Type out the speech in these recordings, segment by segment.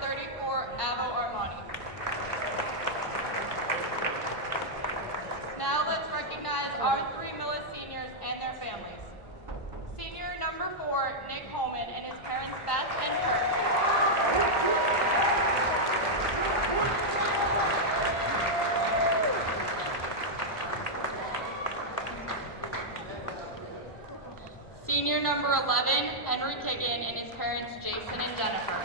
34, Avo Armani. Now let's recognize our 3 Millis seniors and their families. Senior number 4, Nick Holman, and his parents Beth and Kurt. Senior number 11, Henry Kiggin, and his parents Jason and Jennifer.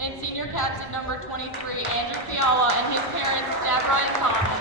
And senior captain number 23, Andrew Fiala, and his parents Deborah and Thomas.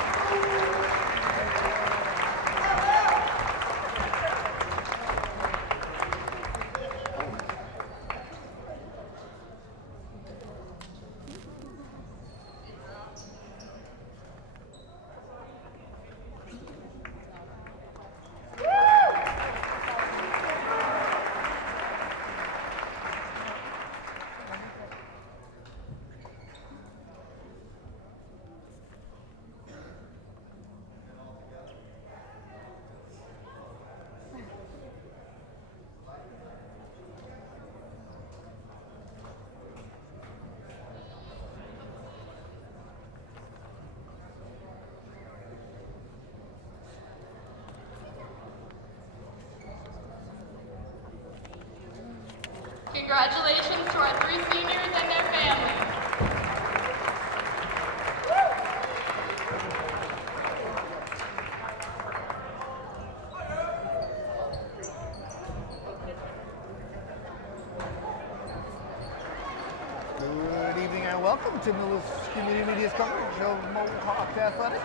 Congratulations to our 3 seniors and their families. Good evening and welcome to Millis Community Media's coverage of Mohawk Athletics.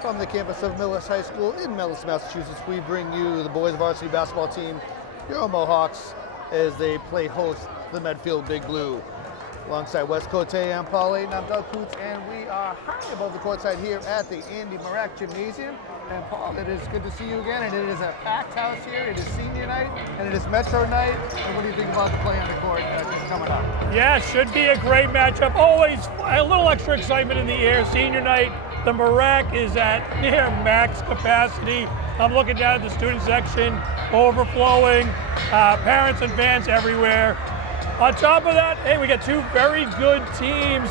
From the campus of Millis High School in Millis, Massachusetts, we bring you the boys varsity basketball team, your Mohawks, as they play host to the Medfield Big Blue. Alongside Wes Cote and Paul Ayton, I'm Doug Coots, and we are high above the courtside here at the Andy Marak Gymnasium. And Paul, it is good to see you again, and it is a packed house here. It is senior night, and it is Metro night. And what do you think about the play on the court that's coming up? Yeah, should be a great matchup. Always a little extra excitement in the air. Senior night, the Marak is at near max capacity. I'm looking down at the student section, overflowing, parents and fans everywhere. On top of that, hey, we got 2 very good teams,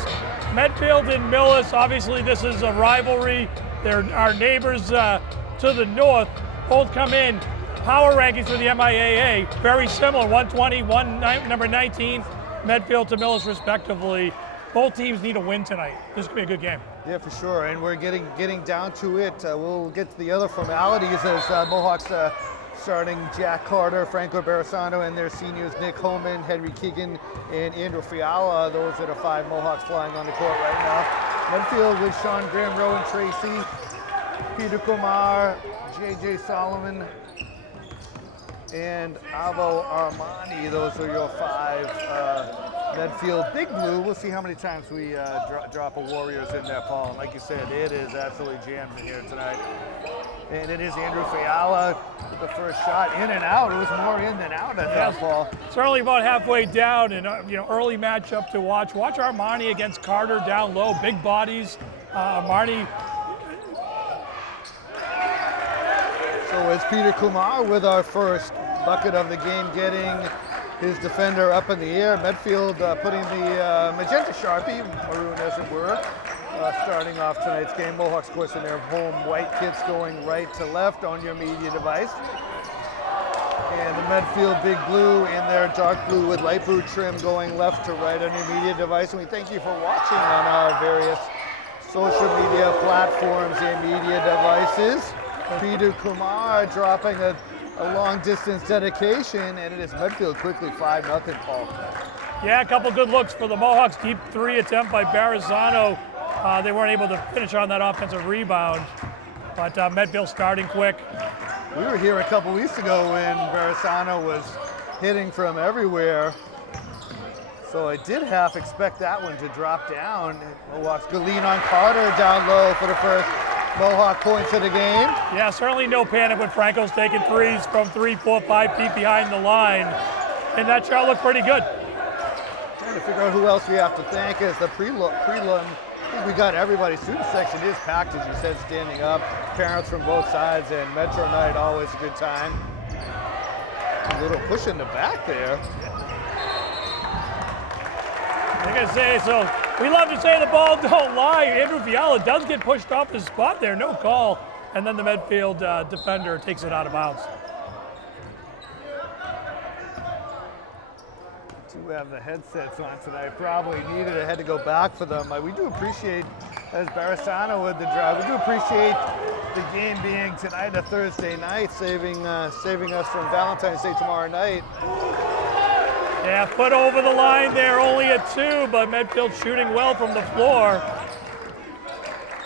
Medfield and Millis. Obviously, this is a rivalry. They're our neighbors to the north. Both come in. Power rankings for the MIAA, very similar, 120, number 19, Medfield to Millis respectively. Both teams need a win tonight. This could be a good game. Yeah, for sure, and we're getting down to it. We'll get to the other formalities as Mohawks starting Jack Carter, Franco Barisano, and their seniors Nick Holman, Henry Keegan, and Andrew Fiala. Those are the 5 Mohawks flying on the court right now. Medfield with Sean Graham, Rowan Tracy, Peter Kumar, JJ Solomon, and Avo Armani. Those are your 5 Medfield Big Blue. We'll see how many times we drop a Warriors in there, Paul. And like you said, it is absolutely jammed in here tonight. And it is Andrew Fiala with the first shot, in and out. It was more in than out, I thought, Paul. Certainly about halfway down, and early matchup to watch. Watch Armani against Carter down low, big bodies. Armani. So it's Peter Kumar with our first bucket of the game, getting his defender up in the air. Medfield putting the magenta Sharpie, maroon as it were, starting off tonight's game. Mohawks, of course, in their home white kits going right to left on your media device. And the Medfield Big Blue in their dark blue with light blue trim going left to right on your media device. And we thank you for watching on our various social media platforms and media devices. Peter Kumar dropping a long distance dedication, and it is Medfield quickly 5-0, Paul. Yeah, a couple good looks for the Mohawks. Deep 3 attempt by Barisano. They weren't able to finish on that offensive rebound, but Medfield starting quick. We were here a couple weeks ago when Barisano was hitting from everywhere, so I did expect that one to drop down. Mohawks good lean on Carter down low for the first. Mohawk points of the game. Yeah, certainly no panic when Franco's taking threes from 3, 4, 5 feet behind the line. And that shot looked pretty good. Trying to figure out who else we have to thank as the prelim. I think we got everybody. Student section is packed, as you said, standing up. Parents from both sides, and Metro night, always a good time. A little push in the back there. Like I say, so we love to say the ball don't lie. Andrew Fiala does get pushed off his spot there, no call. And then the Medfield defender takes it out of bounds. Do have the headsets on tonight. Probably needed. I had to go back for them. We do appreciate, as Barisano with the drive, we do appreciate the game being tonight, a Thursday night, saving us from Valentine's Day tomorrow night. Yeah, put over the line there, only a 2, but Medfield shooting well from the floor.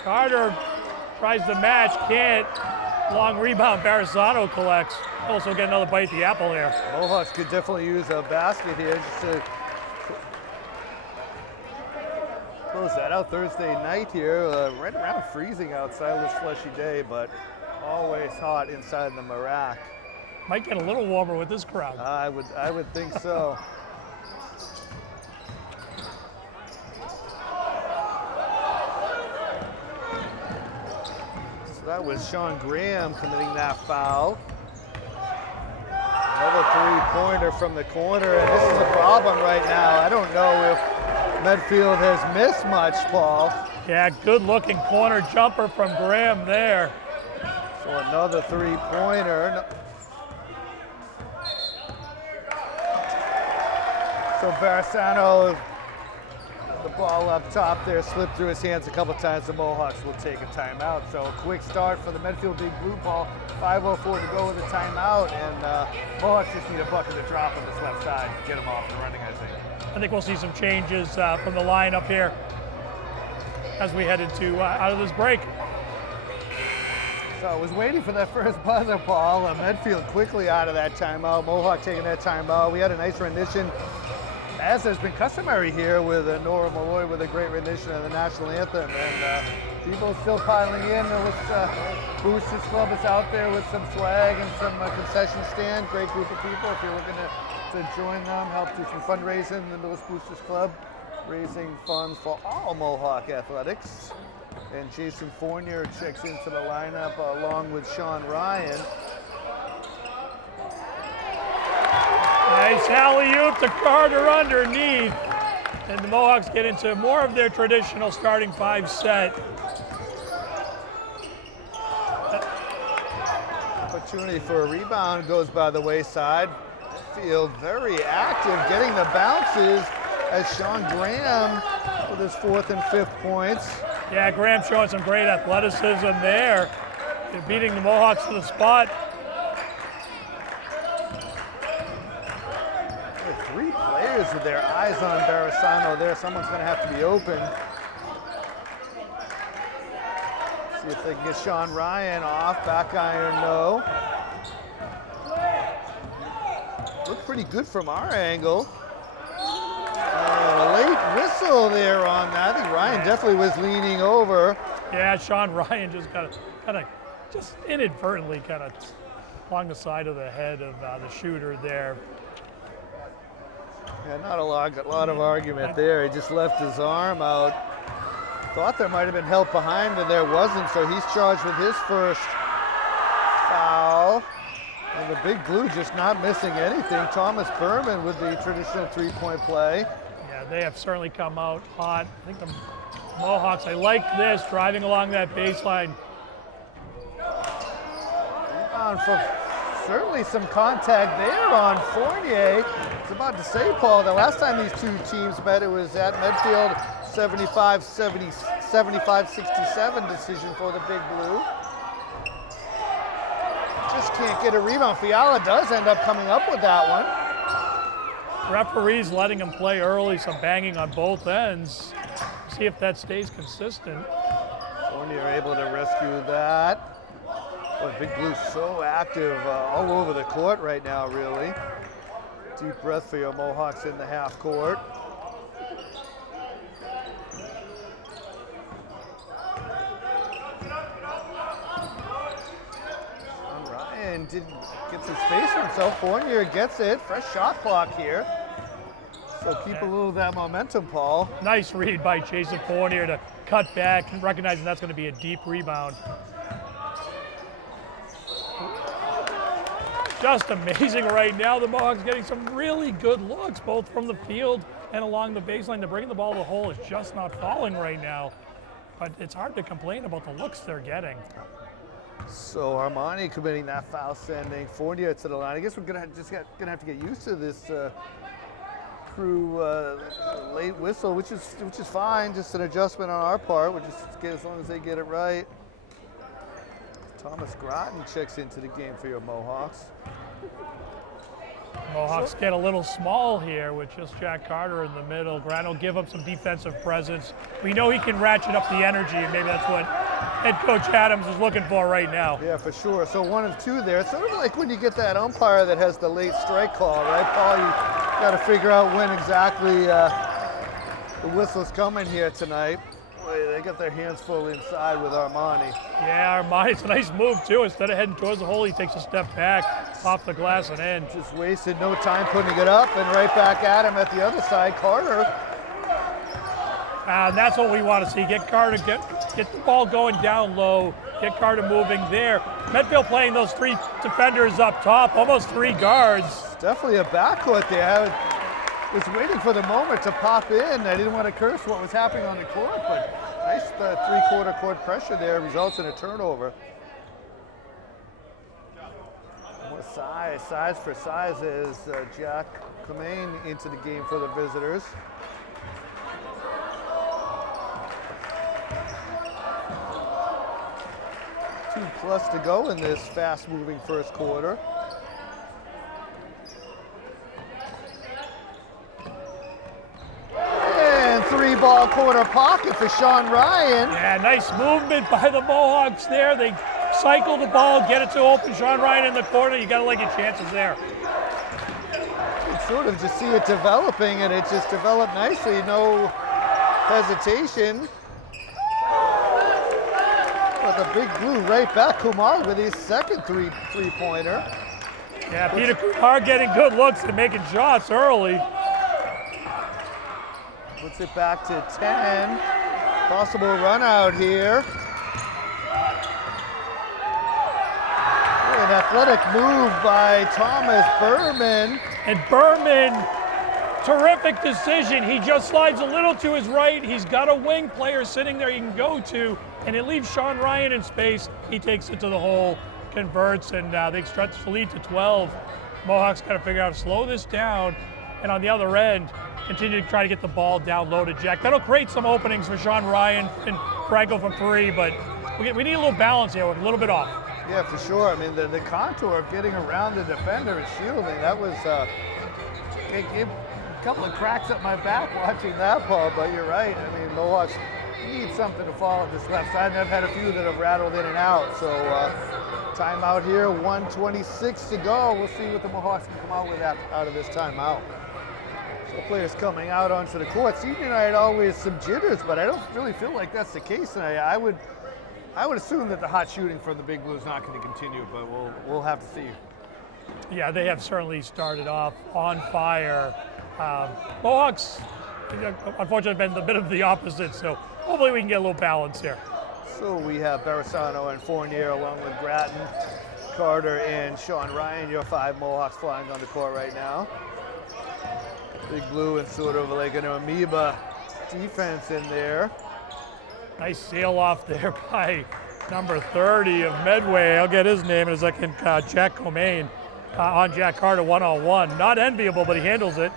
Carter tries to match, can't. Long rebound, Barisano collects. Also get another bite at the apple here. Mohawks could definitely use a basket here just to close that out. Thursday night here, right around freezing outside this fleshy day, but always hot inside the Marac. Might get a little warmer with this crowd. I would think so. So that was Sean Graham committing that foul. Another three-pointer from the corner, and this is a problem right now. I don't know if Medfield has missed much, Paul. Yeah, good-looking corner jumper from Graham there. So another three-pointer. So Barisano, the ball up top there, slipped through his hands a couple times. The Mohawks will take a timeout. So a quick start for the Medfield Big Blue ball. 5:04 to go with a timeout, and Mohawks just need a bucket to drop on this left side to get them off and running, I think. I think we'll see some changes from the lineup here as we head into out of this break. So I was waiting for that first buzzer, Paul. Medfield quickly out of that timeout. Mohawk taking that timeout. We had a nice rendition, as has been customary here, with Nora Malloy with a great rendition of the national anthem, and people still piling in. Boosters Club is out there with some swag and some concession stand. Great group of people. If you're looking to join them, help do some fundraising in the Lewis Boosters Club, raising funds for all Mohawk athletics. And Jason Fournier checks into the lineup along with Sean Ryan. Nice alley-oop to Carter underneath. And the Mohawks get into more of their traditional starting 5 set. Opportunity for a rebound goes by the wayside. Field very active, getting the bounces as Sean Graham with his 4th and 5th points. Yeah, Graham showing some great athleticism there. They're beating the Mohawks to the spot. Three players with their eyes on Barisano there. Someone's going to have to be open. See if they can get Sean Ryan off. Back iron, no. Looked pretty good from our angle. A late whistle there on that. I think Ryan definitely was leaning over. Yeah, Sean Ryan just kind of just inadvertently kind of along the side of the head of the shooter there. Yeah, not a lot of argument there. He just left his arm out. Thought there might have been help behind, and there wasn't, so he's charged with his first foul. And the Big Blue just not missing anything. Thomas Berman with the traditional three-point play. Yeah, they have certainly come out hot. I think the Mohawks, I like this, driving along that baseline. Rebound for certainly some contact there on Fournier. I was about to say, Paul, the last time these two teams met, it was at Medfield, 75-67 decision for the Big Blue. Just can't get a rebound. Fiala does end up coming up with that one. Referees letting him play early, some banging on both ends. See if that stays consistent. Fournier able to rescue that. Boy, Big Blue's so active all over the court right now, really. Deep breath for your Mohawks in the half court. gets his space for himself. Fournier gets it. Fresh shot clock here. So keep a little of that momentum, Paul. Nice read by Jason Fournier to cut back, recognizing that's going to be a deep rebound. Just amazing right now. The Mohawks getting some really good looks, both from the field and along the baseline. To bring the ball to the hole is just not falling right now. But it's hard to complain about the looks they're getting. So Armani committing that foul, sending Fournier to the line. I guess we're gonna have to get used to this crew late whistle, which is fine. Just an adjustment on our part. We'll just get as long as they get it right. Thomas Groton checks into the game for your Mohawks. Mohawks get a little small here with just Jack Carter in the middle. Grant will give up some defensive presence. We know he can ratchet up the energy, and maybe that's what head coach Adams is looking for right now. Yeah, for sure. So 1 of 2 there. It's sort of like when you get that umpire that has the late strike call, right, Paul? You got to figure out when exactly the whistle's coming here tonight. Boy, they got their hands full inside with Armani. Yeah, Armani, it's a nice move too. Instead of heading towards the hole, he takes a step back off the glass and in. Just wasted no time putting it up, and right back at him at the other side, Carter. And that's what we want to see. Get Carter, get the ball going down low, get Carter moving there. Medfield playing those 3 defenders up top, almost 3 guards. It's definitely a backcourt there. I was waiting for the moment to pop in. I didn't want to curse what was happening on the court, but nice 3-quarter court pressure there results in a turnover. More size for size as Jack Clemaine into the game for the visitors. +2 to go in this fast-moving first quarter. And 3-ball corner pocket for Sean Ryan. Yeah, nice movement by the Mohawks there. They cycle the ball, get it to open Sean Ryan in the corner. You got to like your chances there. You can sort of just see it developing, and it just developed nicely. No hesitation. But the big blue right back, Kumar with his second three-pointer. Yeah, Peter Kumar getting good looks and making shots early. Puts it back to 10. Possible run out here. An athletic move by Thomas Berman. And Berman, terrific decision. He just slides a little to his right. He's got a wing player sitting there he can go to, and it leaves Sean Ryan in space. He takes it to the hole, converts, and they stretch the lead to 12. Mohawks got to figure out how to slow this down, and on the other end, continue to try to get the ball down low to Jack. That'll create some openings for Sean Ryan and Franco from 3, but we need a little balance here. We're a little bit off. Yeah, for sure. I mean, the contour of getting around the defender and shielding, that was, it gave a couple of cracks up my back watching that, Paul, but you're right. I mean, Mohawks need something to fall at this left side, and I've had a few that have rattled in and out. So timeout here, 1:26 to go. We'll see what the Mohawks can come out with out of this timeout. So players coming out onto the court. Senior night always some jitters, but I don't really feel like that's the case tonight. I would assume that the hot shooting from the Big Blue is not going to continue, but we'll have to see. Yeah, they have certainly started off on fire. Mohawks, unfortunately, have been a bit of the opposite, so hopefully we can get a little balance here. So we have Barisano and Fournier along with Gratton, Carter, and Sean Ryan, your 5 Mohawks flying on the court right now. Big Blue and sort of like an amoeba defense in there. Nice seal off there by number 30 of Medway. I'll get his name in a second. Jack Comaine on Jack Carter one-on-one. Not enviable, but he handles it.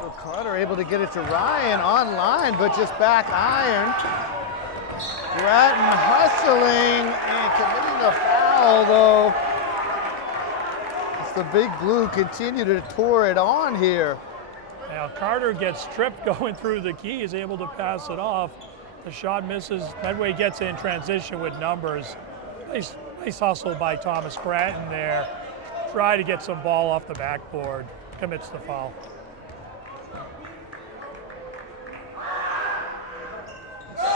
So Carter able to get it to Ryan online, but just back iron. Gratton hustling and committing a foul, though. As the Big Blue continue to tour it on here. Now Carter gets tripped going through the key, is able to pass it off. The shot misses. Medway gets in transition with numbers. Nice hustle by Thomas Gratton there. Try to get some ball off the backboard. Commits the foul.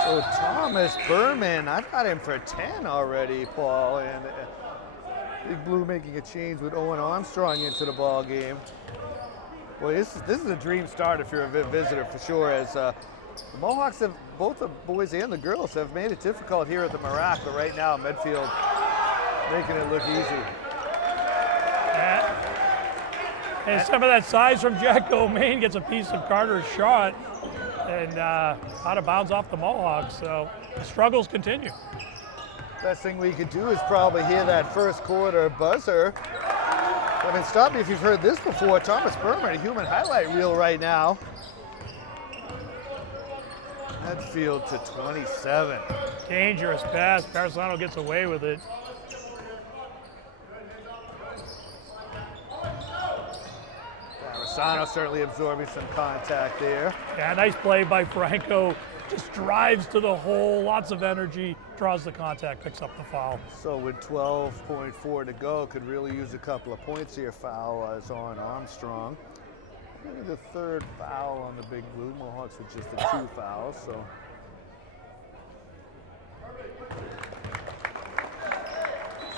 So Thomas Berman, I've got him for 10 already, Paul, and Big Blue making a change with Owen Armstrong into the ball game. Boy, this is a dream start if you're a visitor for sure, as the Mohawks have, both the boys and the girls have made it difficult here at the Marac, but right now Medfield making it look easy. And some of that size from Jack Gomain gets a piece of Carter's shot and out of bounds off the Mohawks, so the struggles continue. Best thing we could do is probably hear that first quarter buzzer. I mean, stop me if you've heard this before. Thomas Berman, a human highlight reel right now. Medfield to 27. Dangerous pass. Barisano gets away with it. Barisano certainly absorbing some contact there. Yeah, nice play by Franco. Just drives to the hole, lots of energy, draws the contact, picks up the foul. So with 12.4 to go, could really use a couple of points here. Foul is on Armstrong. Maybe the third foul on the Big Blue. Mohawks with just the 2 fouls, so.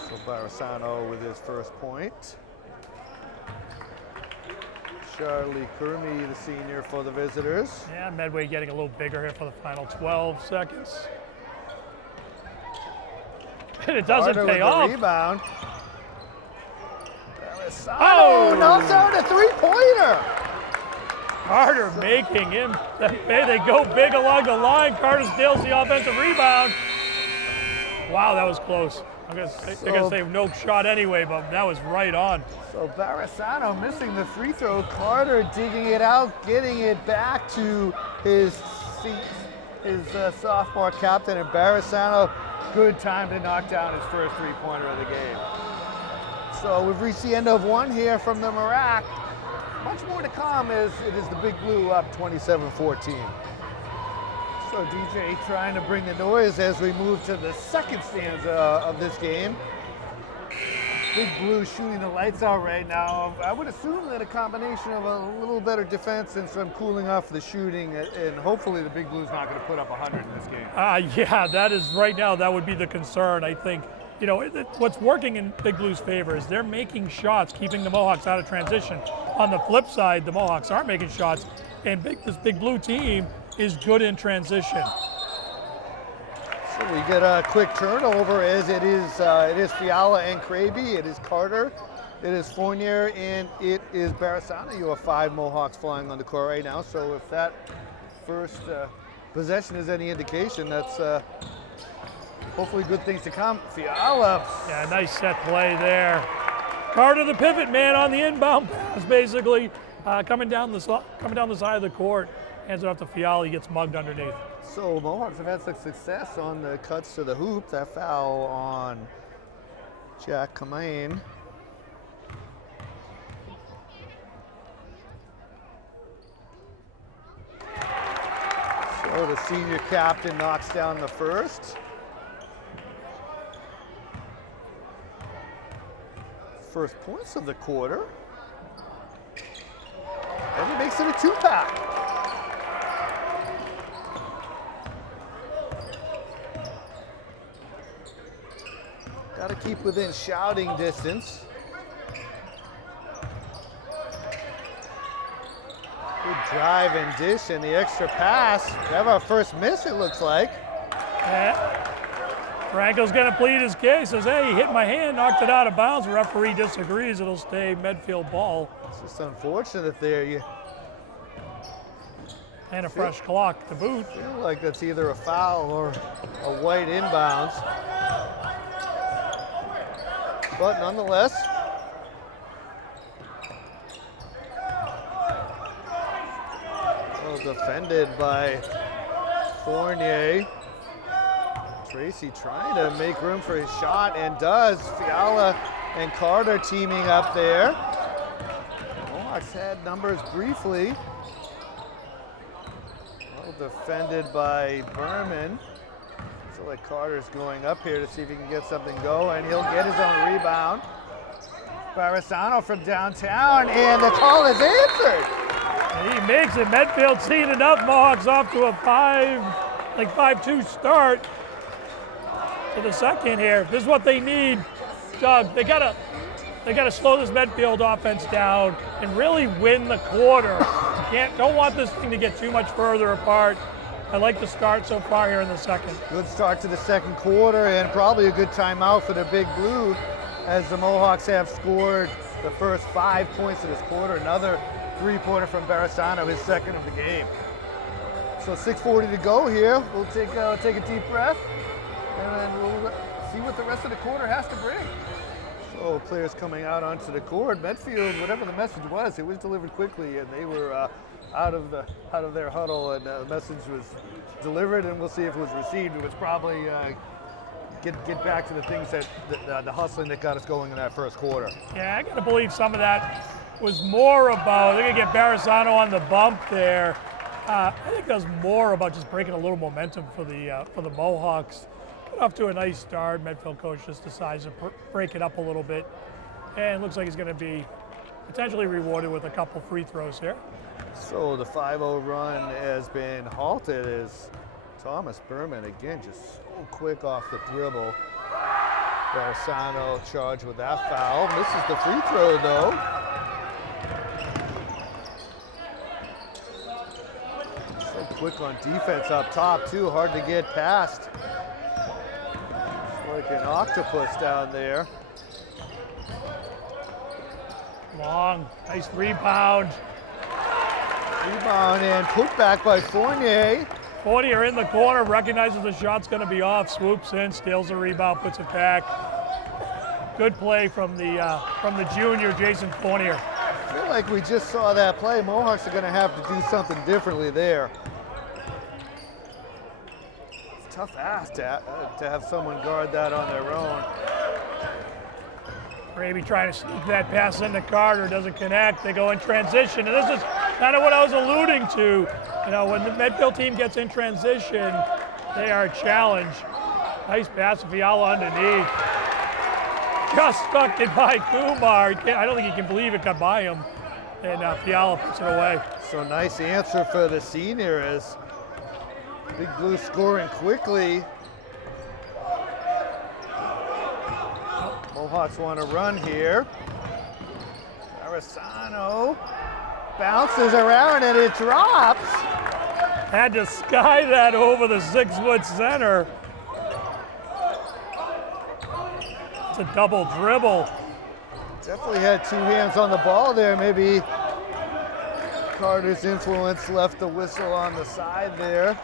So Barisano with his first point. Charlie Kermy, the senior for the visitors. Yeah, Medway getting a little bigger here for the final 12 seconds. And it doesn't Carter pay with the off. rebound. Barisano knocks out a 3-pointer. Carter making him, they go big along the line. Carter steals the offensive rebound. Wow, that was close. They're gonna say no shot anyway, but that was right on. So Barisano missing the free throw. Carter digging it out, getting it back to his sophomore captain, and Barisano, good time to knock down his first 3-pointer of the game. So we've reached the end of one here from the Marac. Much more to come as it is the Big Blue up 27-14. So DJ trying to bring the noise as we move to the second stanza of this game. Big Blue shooting the lights out right now. I would assume that a combination of a little better defense and some cooling off the shooting, and hopefully the Big Blue's not going to put up 100 in this game. Yeah, that is right now, that would be the concern. I think, you know, what's working in Big Blue's favor is they're making shots, keeping the Mohawks out of transition. On the flip side, the Mohawks aren't making shots, and this Big Blue team is good in transition. So we get a quick turnover as it is Fiala and Kraby, it is Carter, it is Fournier, and it is Barisano. You have 5 Mohawks flying on the court right now. So if that first possession is any indication, that's hopefully good things to come. Fiala. Yeah, nice set play there. Carter, the pivot man on the inbound pass, basically coming down the side of the court, hands it off to Fiala. He gets mugged underneath. So Mohawks have had some success on the cuts to the hoop. That foul on Jack Kamain. So the senior captain knocks down the first. First points of the quarter. And he makes it a 2-pack. Got to keep within shouting distance. Good drive and dish and the extra pass. We have our first miss, it looks like. Yeah. Franco's going to plead his case. Says, hey, he hit my hand, knocked it out of bounds. The referee disagrees. It'll stay Medfield ball. It's just unfortunate there. And a fresh clock to boot. Feel like that's either a foul or a white inbounds. But nonetheless, well defended by Fournier. Tracy trying to make room for his shot and does. Fiala and Carter teaming up there. Mohawks had numbers briefly. Well defended by Berman. So like Carter's going up here to see if he can get something going. He'll get his own rebound. Barisano from downtown, and the call is answered. He makes it. Medfield seen enough. Mohawks off to a like 5-2 start to the second here. This is what they need, Doug. They gotta slow this Medfield offense down and really win the quarter. Don't want this thing to get too much further apart. I like the start so far here in the second. Good start to the second quarter, and probably a good timeout for the Big Blue, as the Mohawks have scored the first 5 points of this quarter. Another three-pointer from Barisano, his second of the game. So 6:40 to go here. We'll take a deep breath, and then we'll see what the rest of the quarter has to bring. So players coming out onto the court. Medfield, whatever the message was, it was delivered quickly, and they were out of their huddle, and the message was delivered, and we'll see if it was received. It was probably get back to the things that the hustling that got us going in that first quarter. Yeah, I gotta believe some of that was more about, they're gonna get Barisano on the bump there. I think that was more about just breaking a little momentum for the Mohawks. Got off to a nice start. Medfield coach just decides to break it up a little bit, and looks like he's gonna be potentially rewarded with a couple free throws here. So the 5-0 run has been halted as Thomas Berman, again, just so quick off the dribble. Barisano charged with that foul. Misses the free throw, though. So quick on defense up top, too. Hard to get past. It's like an octopus down there. Long, nice rebound. Rebound and put back by Fournier. Fournier in the corner, recognizes the shot's going to be off, swoops in, steals the rebound, puts it back. Good play from the junior, Jason Fournier. I feel like we just saw that play. Mohawks are going to have to do something differently there. It's a tough ask to have someone guard that on their own. Maybe trying to sneak that pass into Carter, doesn't connect. They go in transition, and this is kind of what I was alluding to. You know, when the Medfield team gets in transition, they are a challenge. Nice pass to Fiala underneath. Just stuck it by Kumar. I don't think he can believe it got by him, and Fiala puts it away. So nice answer for the senior as Big Blue scoring quickly. Mohawks want to run here. Barisano bounces around and it drops. Had to sky that over the 6-foot center. It's a double dribble. Definitely had two hands on the ball there. Maybe Carter's influence left the whistle on the side there.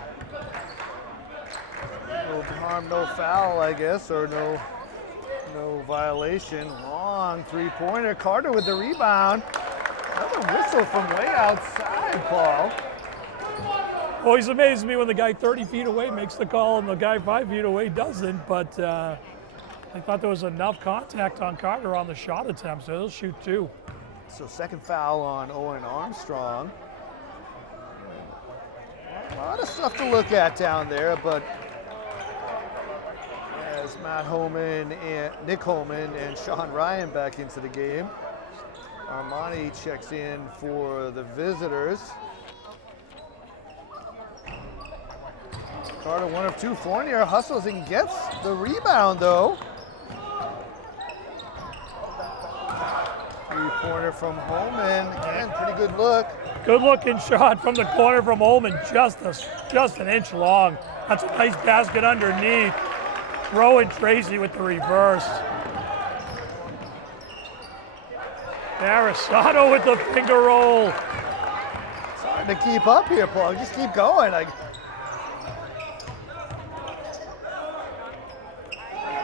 No harm, no foul, I guess, or no violation. Long three-pointer. Carter with the rebound. Another whistle from way outside, Paul. Always amazes me when the guy 30 feet away makes the call and the guy 5 feet away doesn't, but I thought there was enough contact on Carter on the shot attempt, so he'll shoot two. So second foul on Owen Armstrong. A lot of stuff to look at down there, but as Nick Holman and Sean Ryan back into the game. Armani checks in for the visitors. Carter 1 of 2. Fournier hustles and gets the rebound though. Three-pointer from Holman, and pretty good look. Good looking shot from the corner from Holman, just an inch long. That's a nice basket underneath. Rowan Tracy with the reverse. Barisano with the finger roll. It's hard to keep up here, Paul. Just keep going.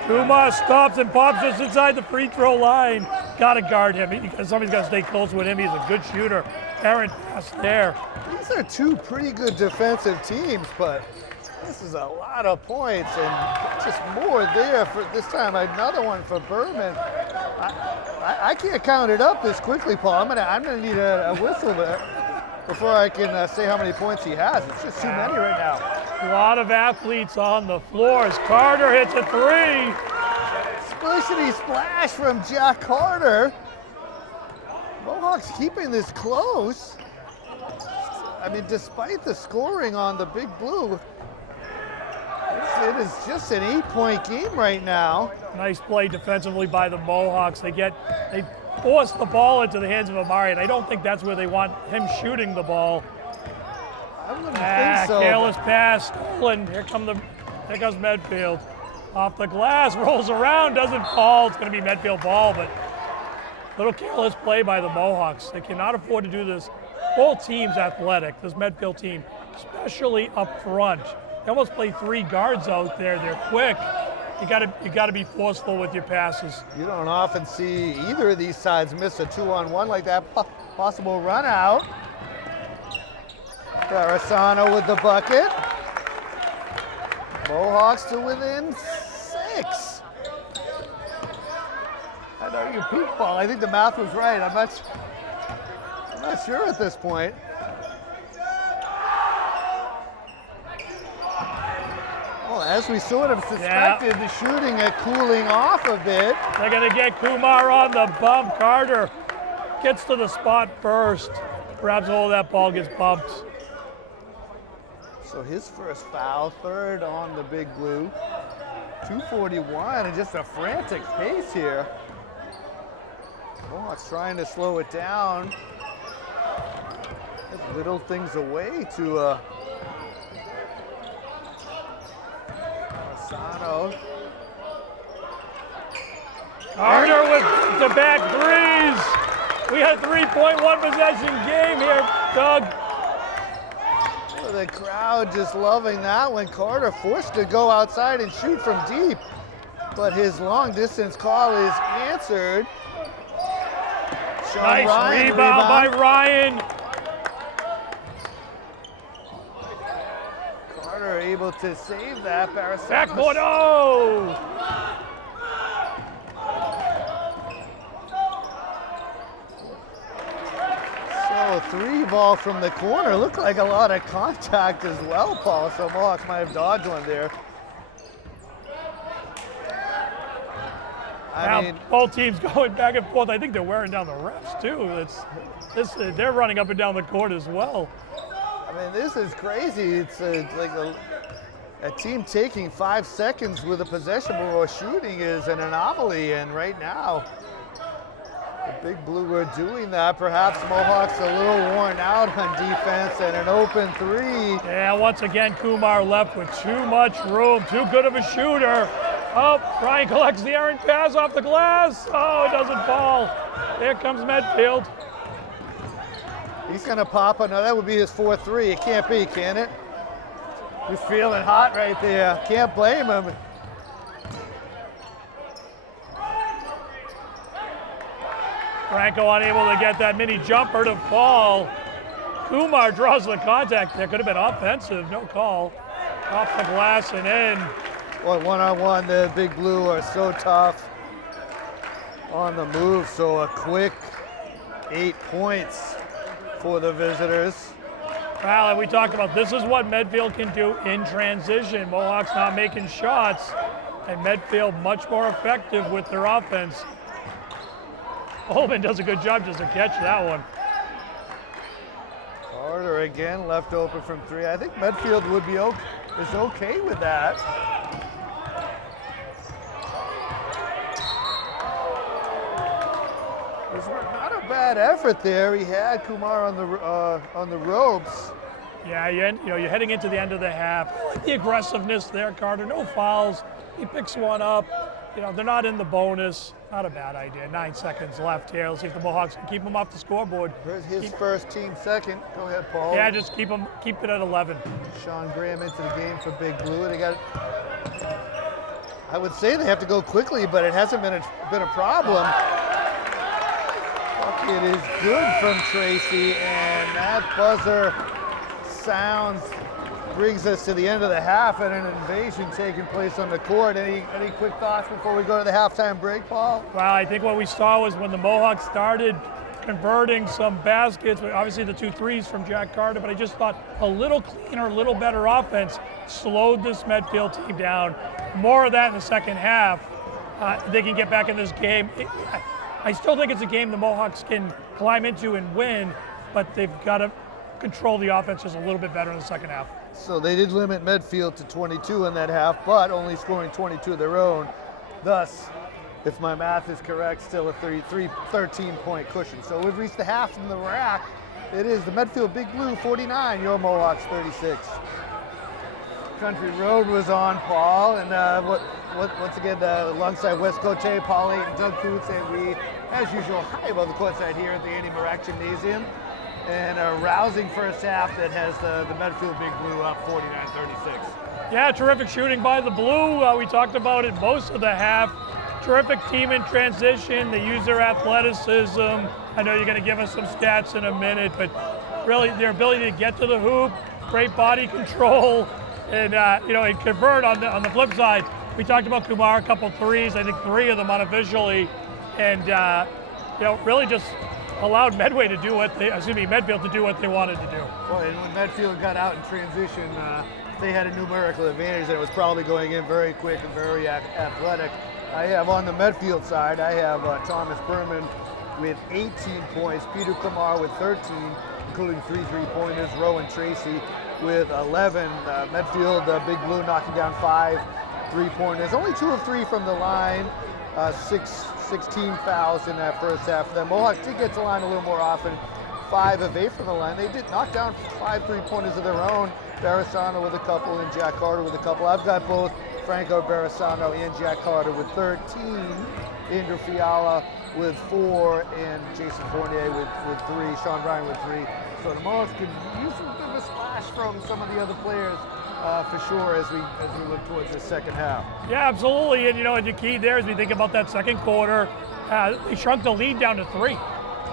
Kumar stops and pops just inside the free throw line. Got to guard him. Somebody's got to stay close with him. He's a good shooter. Aaron pass there. These are two pretty good defensive teams, but this is a lot of points and just more there for this time. Another one for Berman. I can't count it up this quickly, Paul. I'm gonna need a whistle there before I can say how many points he has. It's just too many right now. A lot of athletes on the floors. Carter hits a three. Splishity splash from Jack Carter. Mohawks keeping this close. I mean, despite the scoring on the Big Blue, it is just an 8-point game right now. Nice play defensively by the Mohawks. They force the ball into the hands of Amari, and I don't think that's where they want him shooting the ball. I wouldn't think so. Careless pass, stolen. Here comes Medfield. Off the glass, rolls around, doesn't fall. It's going to be Medfield ball, but little careless play by the Mohawks. They cannot afford to do this. Both teams athletic, this Medfield team, especially up front. They almost play 3 guards out there. They're quick. You got to be forceful with your passes. You don't often see either of these sides miss a 2-on-1 like that. Possible run out. Barisano with the bucket. Mohawks to within 6. I know you peak ball. I think the math was right. I'm not sure at this point. Well, as we sort of suspected, the shooting cooling off a bit. They're going to get Kumar on the bump. Carter gets to the spot first. Grabs hold of that ball, gets bumped. So his first foul, 3rd on the Big Blue. 2:41 and just a frantic pace here. Mohawks trying to slow it down. Just little things away to Barisano. Carter with the back threes. We had a 3.1 possession game here, Doug. Oh, the crowd just loving that one. Carter forced to go outside and shoot from deep, but his long distance call is answered. Nice rebound by Ryan. Carter able to save that. Barisano. Backboard, oh! So 3 ball from the corner. Looked like a lot of contact as well, Paul. So Mohawks might have dodged one there. I mean, both teams going back and forth. I think they're wearing down the refs too. They're running up and down the court as well. I mean, this is crazy. It's like a team taking 5 seconds with a possession before shooting is an anomaly. And right now, the Big Blue are doing that. Perhaps Mohawks a little worn out on defense and an open 3. Yeah, once again, Kumar left with too much room, too good of a shooter. Oh, Ryan collects the errant pass off the glass. Oh, it doesn't fall. There comes Medfield. He's gonna pop another. That would be his 4-3. It can't be, can it? He's feeling hot right there. Can't blame him. Franco unable to get that mini jumper to fall. Kumar draws the contact. There could have been offensive, no call. Off the glass and in. Boy, 1-on-1, the Big Blue are so tough on the move. So a quick 8 points for the visitors. Well, and we talked about this is what Medfield can do in transition. Mohawks not making shots, and Medfield much more effective with their offense. Holman does a good job just to catch that one. Carter again left open from 3. I think Medfield would be is okay with that. It was not a bad effort there. He had Kumar on the ropes. Yeah, you're heading into the end of the half. I like the aggressiveness there, Carter. No fouls. He picks one up. They're not in the bonus. Not a bad idea. 9 seconds left here. Let's see if the Mohawks can keep him off the scoreboard. His first team second. Go ahead, Paul. Yeah, just keep it at 11. Sean Graham into the game for Big Blue. I would say they have to go quickly, but it hasn't been a problem. Bucket is good from Tracy, and that buzzer sounds brings us to the end of the half and an invasion taking place on the court. Any quick thoughts before we go to the halftime break, Paul? Well, I think what we saw was when the Mohawks started converting some baskets, obviously the 2 threes from Jack Carter, but I just thought a little cleaner, a little better offense slowed this Medfield team down. More of that in the second half. They can get back in this game. I still think it's a game the Mohawks can climb into and win, but they've got to control the offense just a little bit better in the second half. So they did limit Medfield to 22 in that half, but only scoring 22 of their own. Thus, if my math is correct, still a 13-point cushion. So we've reached the half in the rack. It is the Medfield Big Blue 49, your Mohawks 36. Country Road was on, Paul, and once again, alongside Wes Cote, Paul Aiton, Doug Coots, and we, as usual, high above the courtside here at the Andy Marak Gymnasium. And a rousing first half that has the Medfield Big Blue up 49-36. Yeah, terrific shooting by the Blue. We talked about it most of the half. Terrific team in transition. They use their athleticism. I know you're going to give us some stats in a minute, but really their ability to get to the hoop, great body control, and and convert on the flip side. We talked about Kumar, a couple threes, I think 3 of them unofficially, and really just allowed Medfield to do what they wanted to do. Well, and when Medfield got out in transition, they had a numerical advantage, and it was probably going in very quick and very athletic. I have on the Medfield side, I have Thomas Berman with 18 points, Peter Kumar with 13, including 3 3-pointers, Rowan Tracy with 11. Medfield Big Blue knocking down 5 3-pointers, only 2 of 3 from the line, 16 fouls in that first half. The Mohawks did get to the line a little more often, 5 of 8 from the line. They did knock down 5 3-pointers of their own. Barasano with a couple and Jack Carter with a couple. I've got both Franco Barasano and Jack Carter with 13, Andrew Fiala with 4, and Jason Fournier with 3, Sean Ryan with 3. So the Mohawks could use a bit of a splash from some of the other players for sure as we look towards the second half. Yeah, absolutely. And the key there as we think about that second quarter, they shrunk the lead down to 3,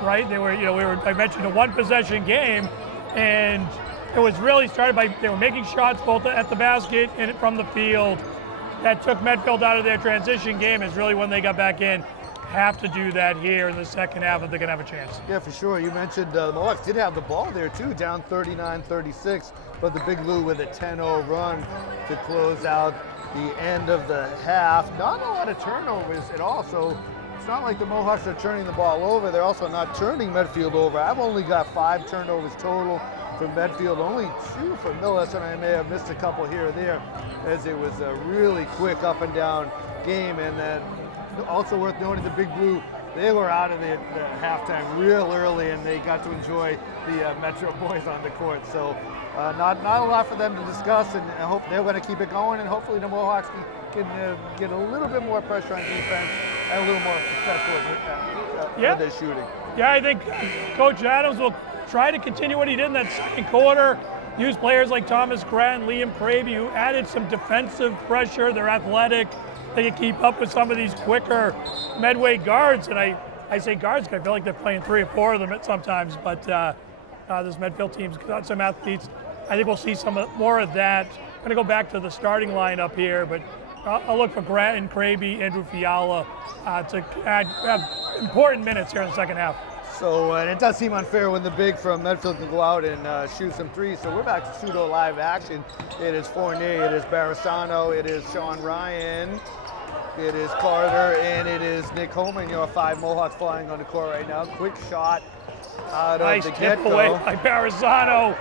right? They were, I mentioned a 1-possession game, and it was really started by they were making shots both at the basket and from the field. That took Medfield out of their transition game. Is really when they got back in. Have to do that here in the second half if they're going to have a chance. Yeah, for sure. You mentioned the Mohawks did have the ball there too, down 39-36, but the Big Blue with a 10-0 run to close out the end of the half. Not a lot of turnovers at all, so it's not like the Mohawks are turning the ball over. They're also not turning Medfield over. I've only got 5 turnovers total from Medfield, only 2 from Millis, and I may have missed a couple here or there as it was a really quick up and down game. And then also worth noting, the Big Blue, they were out of the halftime real early, and they got to enjoy the Metro boys on the court. So not a lot for them to discuss, and I hope they're going to keep it going, and hopefully the Mohawks can get a little bit more pressure on defense and a little more successful with their shooting. Yeah, I think Coach Adams will try to continue what he did in that second quarter. Use players like Thomas Grant and Liam Cravey, who added some defensive pressure. They're athletic. They can keep up with some of these quicker Medway guards. And I say guards because I feel like they're playing 3 or 4 of them sometimes. But this Medfield team's got some athletes. I think we'll see some more of that. I'm going to go back to the starting lineup here, but I'll look for Grant and Cravey, Andrew Fiala to add important minutes here in the second half. So it does seem unfair when the big from Medfield can go out and shoot some threes. So we're back to pseudo live action. It is Fournier, it is Barasano, it is Sean Ryan, it is Carter, and it is Nick Holman. Your 5 Mohawks flying on the court right now. Quick shot out of the get-go. Nice tip away by Barasano.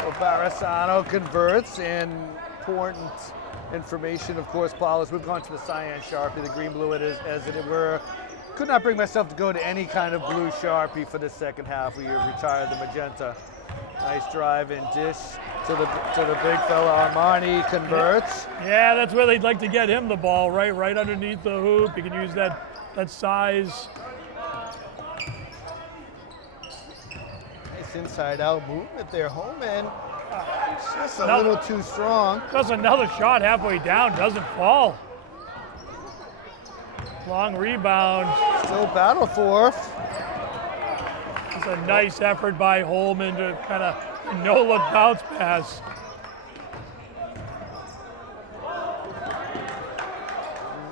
So Barasano converts, and important information, of course, Paul, as we've gone to the cyan Sharpie, the green blue it is, as it were. Could not bring myself to go to any kind of blue Sharpie for the second half. We have retired the magenta. Nice drive and dish to the big fella. Armani converts. Yeah, that's where they'd like to get him the ball, right underneath the hoop. You can use that size. Nice inside out movement there. Holman just a little too strong. Just another shot halfway down, doesn't fall. Long rebound. Still battle for. It's a nice effort by Holman to kind of no-look bounce pass.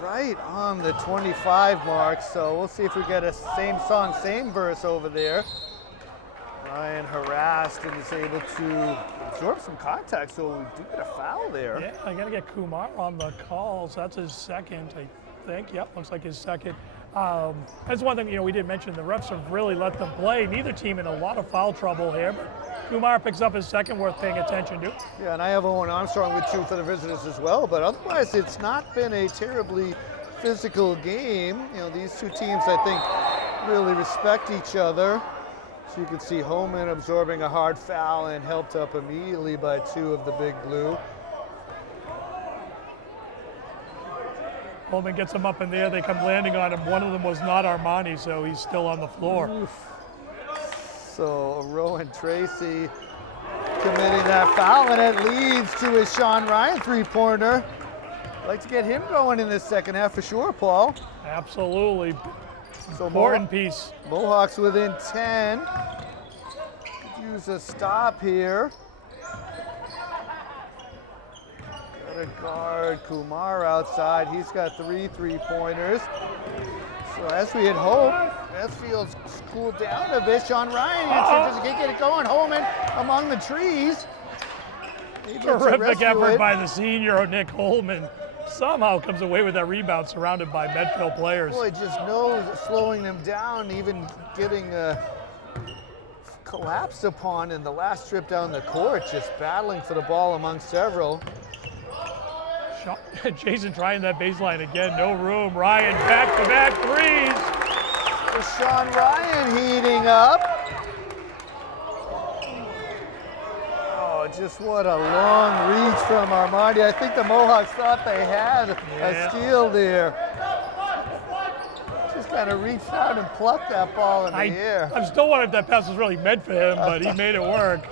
Right on the 25 mark, so we'll see if we get a same song, same verse over there. Ryan harassed and is able to absorb some contact, so we do get a foul there. Yeah, I got to get Kumar on the call, so that's his second, I think. Yep, looks like his second. That's one thing, we didn't mention. The refs have really let them play. Neither team in a lot of foul trouble here. But Kumar picks up his second, worth paying attention to. Yeah, and I have Owen Armstrong with 2 for the visitors as well. But otherwise, it's not been a terribly physical game. These two teams, I think, really respect each other. So you can see Holman absorbing a hard foul and helped up immediately by 2 of the Big Blue. Holman gets him up in there. They come landing on him. One of them was not Armani, so he's still on the floor. Oof. So Rowan Tracy committing that foul, and it leads to a Sean Ryan three-pointer. Like to get him going in this second half for sure, Paul. Absolutely. So Important piece. Mohawks within 10. Could use a stop here. Got to guard Kumar outside. He's got 3 3-pointers. So as we had hoped, Medfield's cooled down a bit. Sean Ryan just can't get it going. Holman among the trees. Terrific effort by the senior, Nick Holman. Somehow comes away with that rebound surrounded by Medfield players. Boy, just knows slowing them down, even getting collapsed upon in the last trip down the court, just battling for the ball among several. Jason trying that baseline again, no room. Ryan back-to-back threes. Sean Ryan heating up. Oh, just what a long reach from Armani. I think the Mohawks thought they had a steal there. Just kind of reached out and plucked that ball in the air. I'm still wondering if that pass was really meant for him, but he made it work.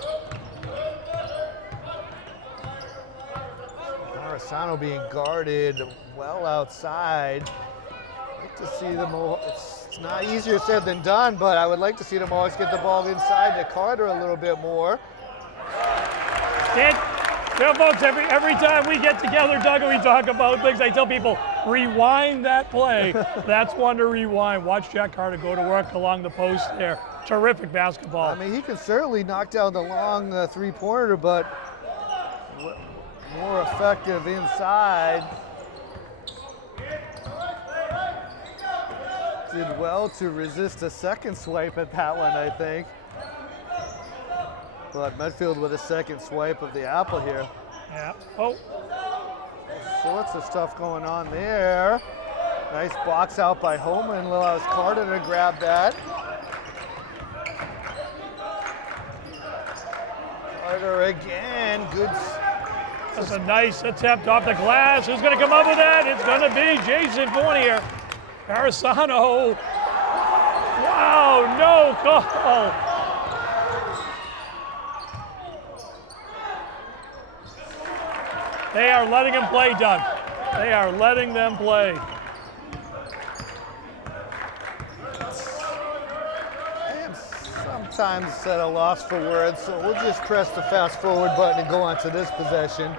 Marisano being guarded well outside. I'd like to see the Mohawks. It's not easier said than done, but I would like to see the Mohawks get the ball inside to Carter a little bit more. Folks, every time we get together, Doug, and we talk about things, I tell people, rewind that play. That's one to rewind. Watch Jack Carter go to work along the post there. Terrific basketball. I mean, he can certainly knock down the long three-pointer, but more effective inside. Did well to resist a second swipe at that one, I think. But Medfield with a second swipe of the apple here. Yeah. Oh. Sorts of stuff going on there. Nice box out by Holman. Allows Carter to grab that. Carter again. Good. That's a nice attempt off the glass. Who's going to come up with that? It's going to be Jason Fournier. Marisano. Wow, no call. They are letting him play, Doug. They are letting them play. I am sometimes at a loss for words, so we'll just press the fast forward button and go on to this possession.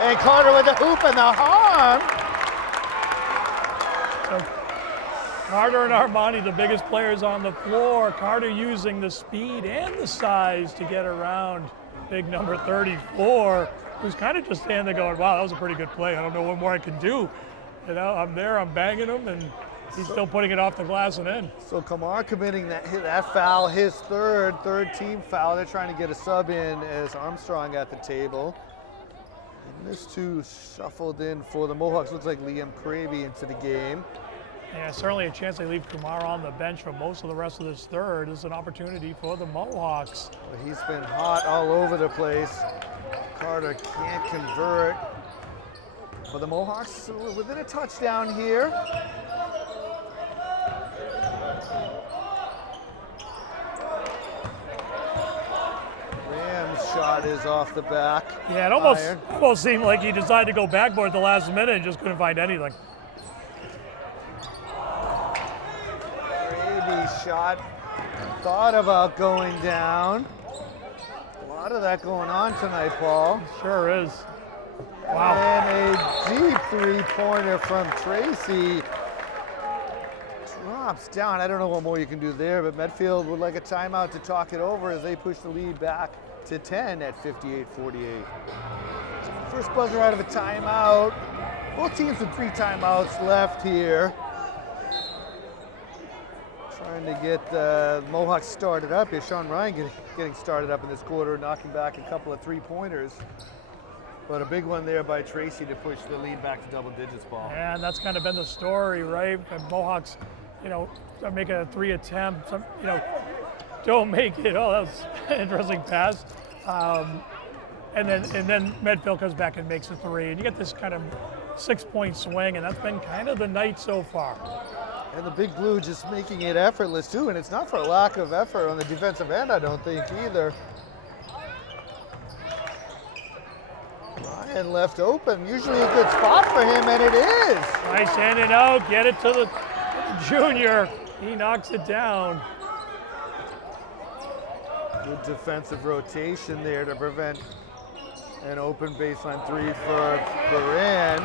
And Carter with the hoop and the harm. So Carter and Armani, the biggest players on the floor. Carter using the speed and the size to get around big number 34, who's kind of just standing there going, wow, that was a pretty good play. I don't know what more I can do. I'm there, I'm banging him, and he's still putting it off the glass and in. So Kamar committing that foul, his third team foul. They're trying to get a sub in as Armstrong at the table. And this two shuffled in for the Mohawks. Looks like Liam Cravey into the game. Yeah, certainly a chance they leave Kumar on the bench for most of the rest of this third. Is an opportunity for the Mohawks. He's been hot all over the place. Carter can't convert. But the Mohawks within a touchdown here. Ram's shot is off the back. Yeah, it almost seemed like he decided to go backboard at the last minute and just couldn't find anything. Shot thought about going down. A lot of that going on tonight, Paul. It sure is. Wow. And a deep three-pointer from Tracy. Drops down. I don't know what more you can do there, but Medfield would like a timeout to talk it over as they push the lead back to 10 at 58-48. First buzzer out of a timeout. Both teams with 3 timeouts left here. Trying to get Mohawks started up here. Sean Ryan getting started up in this quarter, knocking back a couple of 3-pointers. But a big one there by Tracy to push the lead back to double digits, Paul. And that's kind of been the story, right? And Mohawks, are making a 3 attempt. Don't make it. Oh, that was an interesting pass. And then Medfield comes back and makes a 3. And you get this kind of 6-point swing, and that's been kind of the night so far. And the Big Blue just making it effortless too, and it's not for lack of effort on the defensive end, I don't think either. Ryan left open, usually a good spot for him, and it is. Nice in and out, get it to the junior. He knocks it down. Good defensive rotation there to prevent an open baseline 3 for Baran.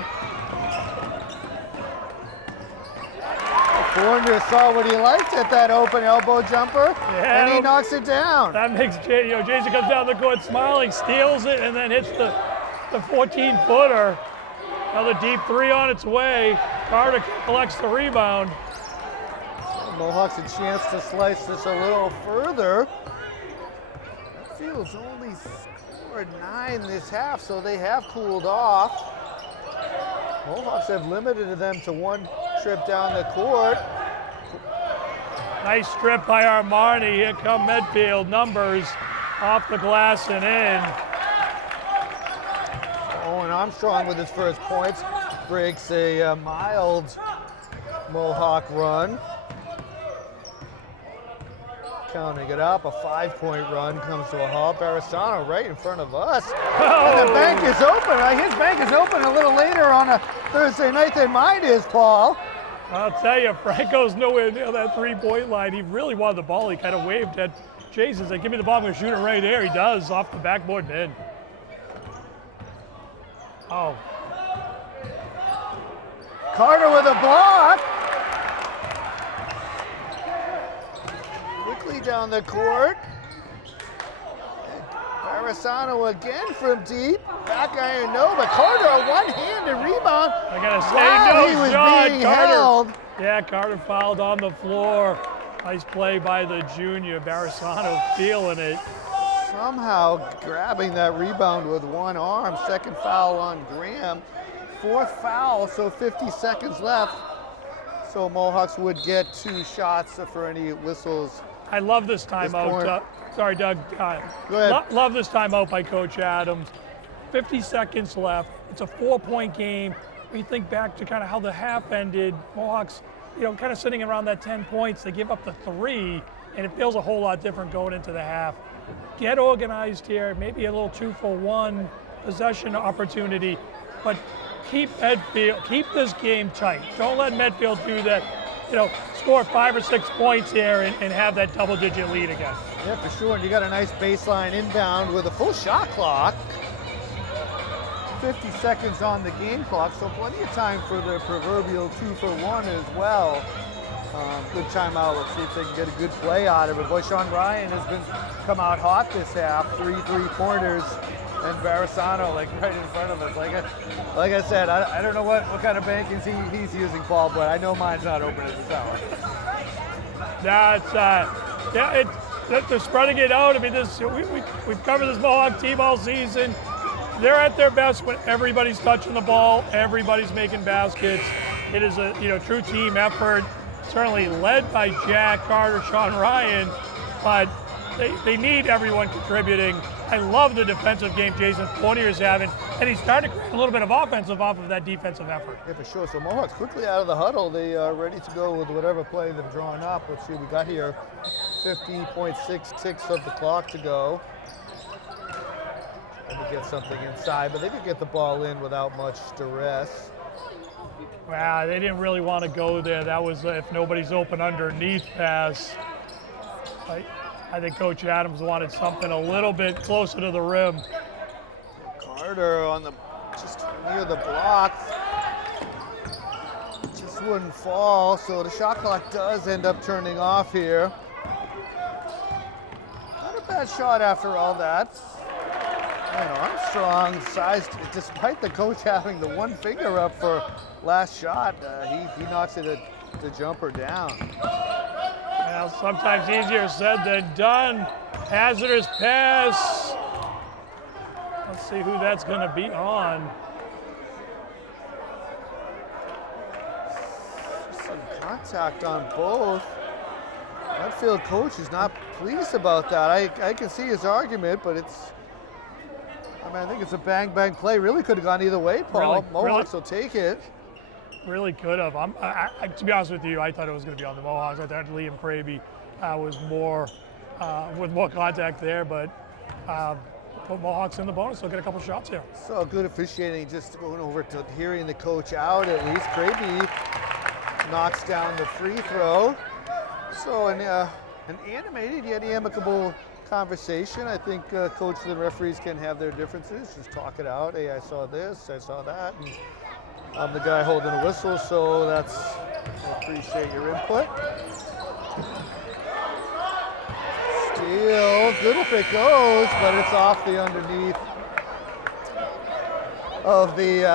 Fournier saw what he liked at that open elbow jumper, and he knocks it down. That makes Jason comes down the court smiling, steals it, and then hits the 14-footer. Another deep 3 on its way. Carter collects the rebound. So Mohawks a chance to slice this a little further. Medfield's only scored 9 this half, so they have cooled off. Mohawks have limited them to 1 trip down the court. Nice strip by Armani. Here come Medfield. Numbers off the glass and in. Owen Armstrong with his first points breaks a mild Mohawk run. Counting it up, a 5-point run comes to a halt. Barisano right in front of us. Oh. And the bank is open. His bank is open a little later on a Thursday night than mine is, Paul. I'll tell you, Franco's nowhere near that 3-point line. He really wanted the ball. He kind of waved at Jason, said, give me the ball, I'm going to shoot it right there. He does, off the backboard and in. Oh. Carter with a block. Quickly down the court. Barisano again from deep. Back iron, no, but Carter a one-handed rebound. I gotta say, While he no was shot. being Carter. held. Yeah, Carter fouled on the floor. Nice play by the junior. Barisano feeling it. Somehow grabbing that rebound with one arm. Second foul on Graham. 4th foul, so 50 seconds left. So Mohawks would get 2 shots for any whistles. I love this timeout. Sorry, Doug. Go ahead. Love this timeout by Coach Adams. 50 seconds left. It's a 4-point game. We think back to kind of how the half ended. Mohawks, kind of sitting around that 10 points. They give up the 3, and it feels a whole lot different going into the half. Get organized here. Maybe a little 2-for-1 possession opportunity, but keep this game tight. Don't let Medfield do that. Score 5 or 6 points here and have that double-digit lead again. Yeah, for sure. And you got a nice baseline inbound with a full shot clock. 50 seconds on the game clock, so plenty of time for the proverbial 2-for-1 as well. Good timeout. Let's see if they can get a good play out of it. Boy, Sean Ryan has come out hot this half. 3 3-pointers. And Barisano right in front of us. Like I said, I don't know what kind of bankings he's using, Paul, but I know mine's not open at this hour. They're spreading it out. I mean, we've covered this Mohawk team all season. They're at their best when everybody's touching the ball, everybody's making baskets. It is a true team effort. Certainly led by Jack Carter, Sean Ryan, but they need everyone contributing. I love the defensive game Jason Fournier's having, and he's starting to create a little bit of offensive off of that defensive effort. Yeah, for sure. So Mohawks quickly out of the huddle. They are ready to go with whatever play they've drawn up. Let's see, we got here 50.6 ticks of the clock to go. Trying to get something inside, but they could get the ball in without much duress. Wow, they didn't really want to go there. That was if nobody's open underneath pass. I think Coach Adams wanted something a little bit closer to the rim. Carter just near the block. Just wouldn't fall, so the shot clock does end up turning off here. Not a bad shot after all that. And Armstrong sized, despite the coach having the one finger up for last shot, he knocks it the jumper down. Well, sometimes easier said than done. Hazardous pass. Let's see who that's going to be on. Some contact on both. Medfield coach is not pleased about that. I can see his argument, but I think it's a bang play. Really could have gone either way, Paul. Mohawks will take it. Really could have. To be honest with you, I thought it was going to be on the Mohawks. I thought Liam Kraby was more with more contact there, but put Mohawks in the bonus. They'll get a couple shots here. So good officiating, just going over to hearing the coach out at least. Kraby knocks down the free throw. So an animated yet amicable conversation. I think coaches and referees can have their differences. Just talk it out. Hey, I saw this, I saw that. And I'm the guy holding the whistle, so I appreciate your input. Steal, good if it goes, but it's off the underneath of the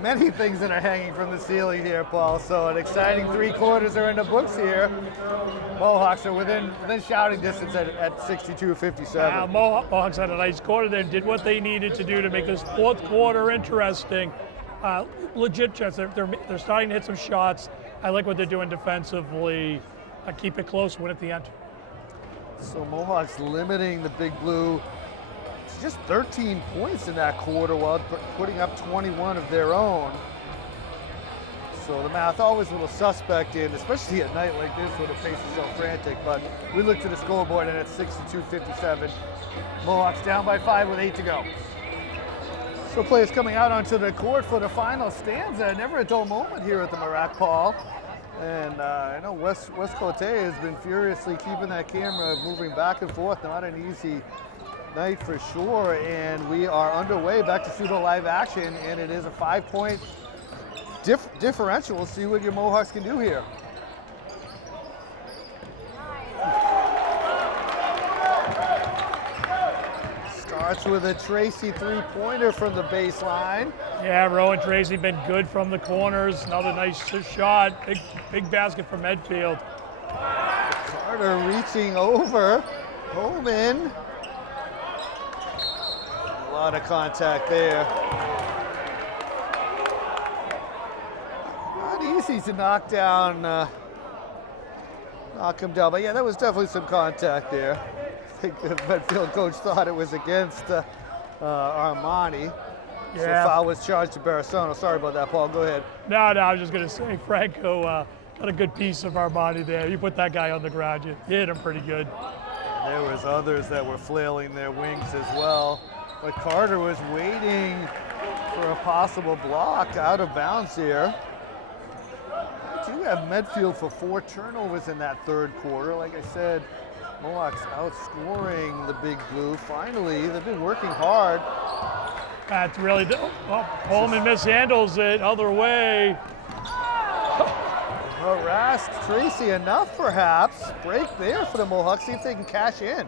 many things that are hanging from the ceiling here, Paul. So an exciting 3 quarters are in the books here. Mohawks are within shouting distance at 62-57. Mohawks had a nice quarter there, did what they needed to do to make this fourth quarter interesting. Legit chance. They're starting to hit some shots. I like what they're doing defensively. Keep it close, win at the end. So Mohawks limiting the Big Blue to just 13 points in that quarter while putting up 21 of their own. So the math always a little suspect in, especially at night like this where the pace is so frantic. But we look to the scoreboard and it's 62-57. Mohawks down by 5 with 8 to go. So players coming out onto the court for the final stanza. Never a dull moment here at the Marac, Paul. And I know Wes Cote has been furiously keeping that camera moving back and forth. Not an easy night for sure. And we are underway back to pseudo live action. And it is a 5-point differential. We'll see what your Mohawks can do here. Starts with a Tracy 3-pointer from the baseline. Yeah, Rowan Tracy been good from the corners. Another nice shot. Big basket for Medfield. Carter reaching over. Holman. A lot of contact there. Not easy to knock him down. But yeah, that was definitely some contact there. I think the Medfield coach thought it was against Armani. Yeah. So foul was charged to Barisano. Sorry about that, Paul. Go ahead. No, I was just going to say, Franco got a good piece of Armani there. You put that guy on the ground, you hit him pretty good. And there was others that were flailing their wings as well. But Carter was waiting for a possible block out of bounds here. I do have Medfield for 4 turnovers in that third quarter. Like I said, Mohawks outscoring the Big Blue. Finally, they've been working hard. That's really, Holman mishandles it, other way. Harassed Tracy enough, perhaps. Break there for the Mohawks, see if they can cash in.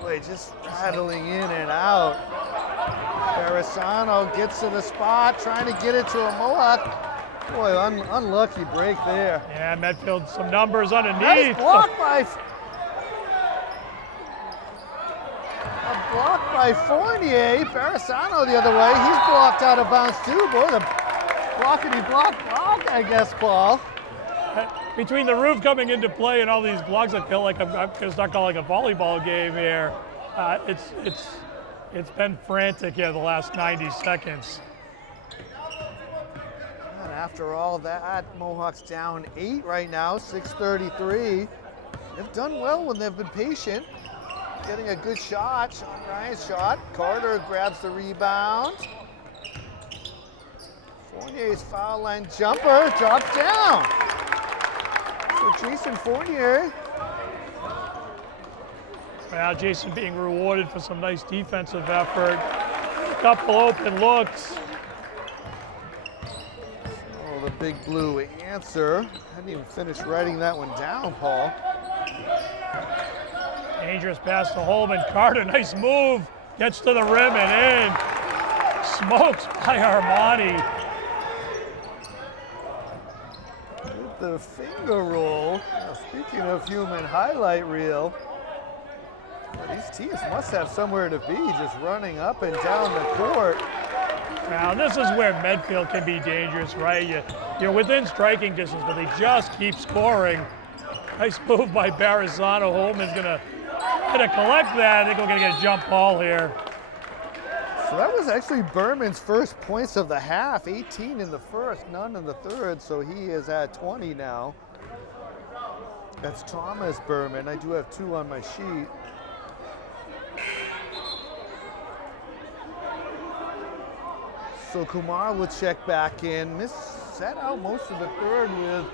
Boy, just rattling in and out. Barisano gets to the spot, trying to get it to a Mohawk. Boy, unlucky break there. Yeah, Medfield, some numbers underneath. Nice block by Fournier. Barisano the other way. He's blocked out of bounds too. Boy, the blockity block, I guess, Paul. Between the roof coming into play and all these blocks, I feel like I'm going to start calling a volleyball game here. It's been frantic here the last 90 seconds. And after all that, Mohawks down 8 right now, 6:33. They've done well when they've been patient. Getting a good shot, Sean Ryan's shot. Carter grabs the rebound. Fournier's foul line jumper drops down. So Jason Fournier. Well, Jason being rewarded for some nice defensive effort. A couple open looks. Oh, the Big Blue answer. I didn't even finish writing that one down, Paul. Dangerous pass to Holman. Carter, nice move. Gets to the rim and in. Smokes by Armani. With the finger roll. Now, speaking of human highlight reel, these teams must have somewhere to be, just running up and down the court. Now, this is where Medfield can be dangerous, right? You're within striking distance, but they just keep scoring. Nice move by Barazano. Holman's gonna collect that. I think we're gonna get a jump ball here. So that was actually Berman's first points of the half. 18 in the first, none in the third, so he is at 20 now. That's Thomas Berman. I do have 2 on my sheet. So Kumar will check back in. Set out most of the third with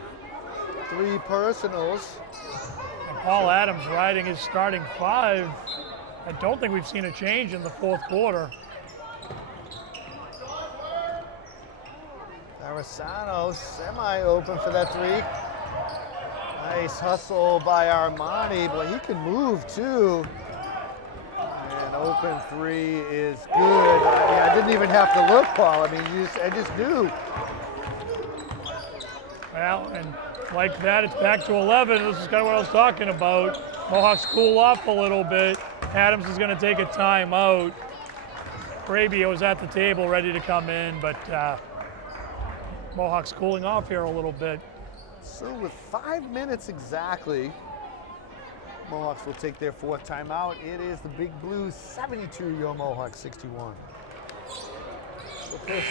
3 personals. And Paul Adams riding his starting 5. I don't think we've seen a change in the fourth quarter. Arasano semi-open for that 3. Nice hustle by Armani, but he can move too. And open 3 is good. I didn't even have to look, Paul. I mean, I just knew. Well, and like that, it's back to 11. This is kind of what I was talking about. Mohawks cool off a little bit. Adams is going to take a timeout. Grabia was at the table ready to come in, but Mohawks cooling off here a little bit. So with 5 minutes exactly, Mohawks will take their 4th timeout. It is the Big Blues 72, your Mohawks 61. So first,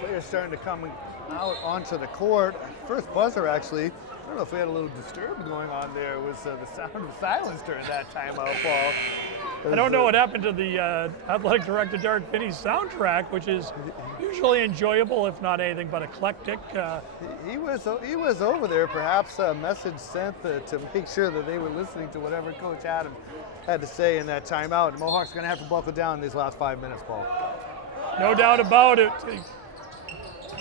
players starting to come out onto the court. First buzzer, actually. I don't know if we had a little disturb going on there. It was the sound of silence during that timeout, Paul. I don't know what happened to the athletic director Derek Finney's soundtrack, which is usually enjoyable, if not anything but eclectic. He was over there. Perhaps a message sent to make sure that they were listening to whatever Coach Adam had to say in that timeout. And Mohawks are going to have to buckle down these last 5 minutes, Paul. No doubt about it.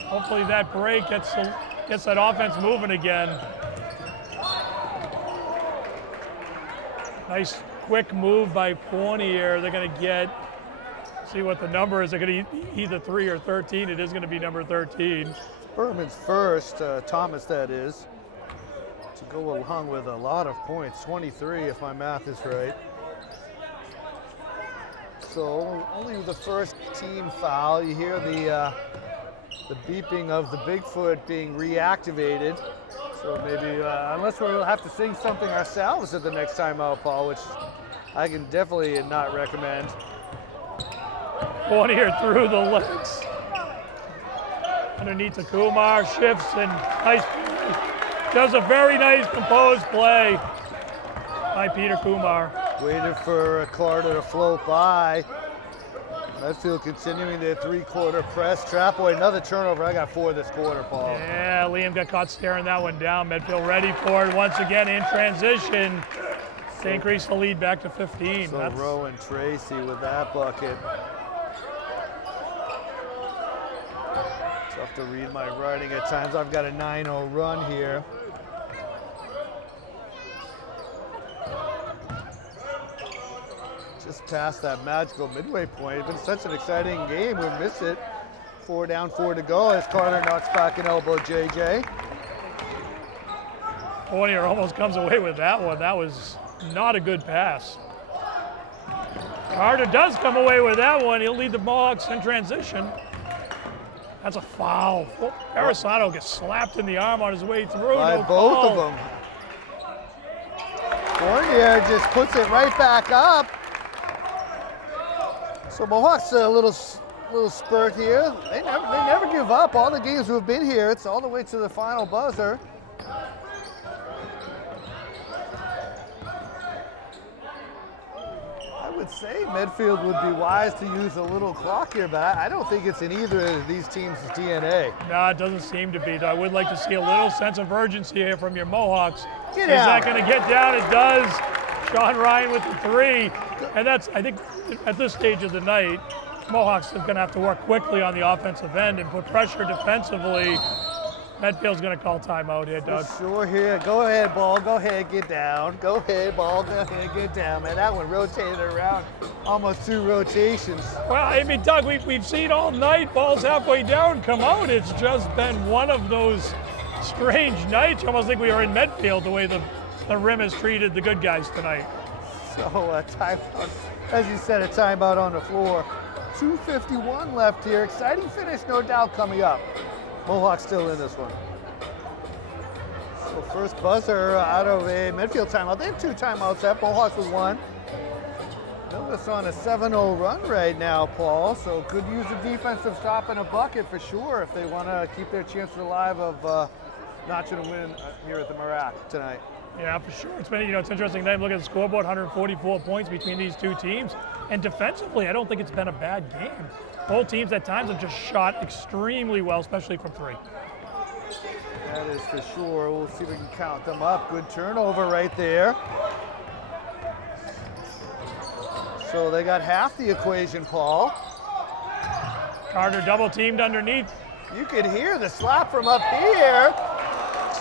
Hopefully that break gets that offense moving again. Nice quick move by Fournier. They're going to see what the number is. They're going to either 3 or 13. It is going to be number 13. Berman's first, Thomas that is, to go along with a lot of points, 23 if my math is right. So only the first team foul. You hear the beeping of the Bigfoot being reactivated. So maybe, unless we'll have to sing something ourselves at the next time out, Paul, which I can definitely not recommend. Fournier through the legs. Underneath the Kumar, shifts and nice play. Does a very nice composed play by Peter Kumar. Waited for Carter to float by. Medfield continuing their 3-quarter press. Trap away, another turnover. I got 4 this quarter, Paul. Yeah, Liam got caught staring that one down. Medfield ready for it once again in transition to increase the lead back to 15. So Rowan Tracy with that bucket. Tough to read my writing at times. I've got a 9-0 run here. Just past that magical midway point. It's been such an exciting game. We missed it. 4 down, 4 to go as Carter knocks back an elbow, JJ. Fournier almost comes away with that one. That was not a good pass. Carter does come away with that one. He'll lead the Mohawks in transition. That's a foul. Arasano gets slapped in the arm on his way through. By both of them. Fournier just puts it right back up. So Mohawks a little spurt here. They never give up. All the games we've been here, it's all the way to the final buzzer. I would say Medfield would be wise to use a little clock here, but I don't think it's in either of these teams' DNA. No, it doesn't seem to be. Though I would like to see a little sense of urgency here from your Mohawks. Get Is out. that going to get down? It does. Sean Ryan with the 3. And that's, I think, at this stage of the night, Mohawks are going to have to work quickly on the offensive end and put pressure defensively. Medfield's going to call timeout here, Doug. Sure here. Go ahead, ball. Go ahead, get down. Go ahead, ball. Go ahead, get down. Man, that one rotated around almost 2 rotations. Well, I mean, Doug, we've seen all night balls halfway down come out. It's just been one of those strange nights. You almost think we are in Medfield the way the rim has treated the good guys tonight. So a timeout, as you said, a timeout on the floor. 2:51 left here. Exciting finish, no doubt, coming up. Mohawks still in this one. So first buzzer out of a Medfield timeout. They have 2 timeouts left. Mohawks with 1. Notice on a 7-0 run right now, Paul. So could use a defensive stop and a bucket for sure if they want to keep their chances alive of notching a win here at the Marac tonight. Yeah, for sure. It's been, it's interesting. Then look at the scoreboard, 144 points between these 2 teams. And defensively, I don't think it's been a bad game. Both teams at times have just shot extremely well, especially from 3. That is for sure. We'll see if we can count them up. Good turnover right there. So they got half the equation, Paul. Carter double teamed underneath. You could hear the slap from up here.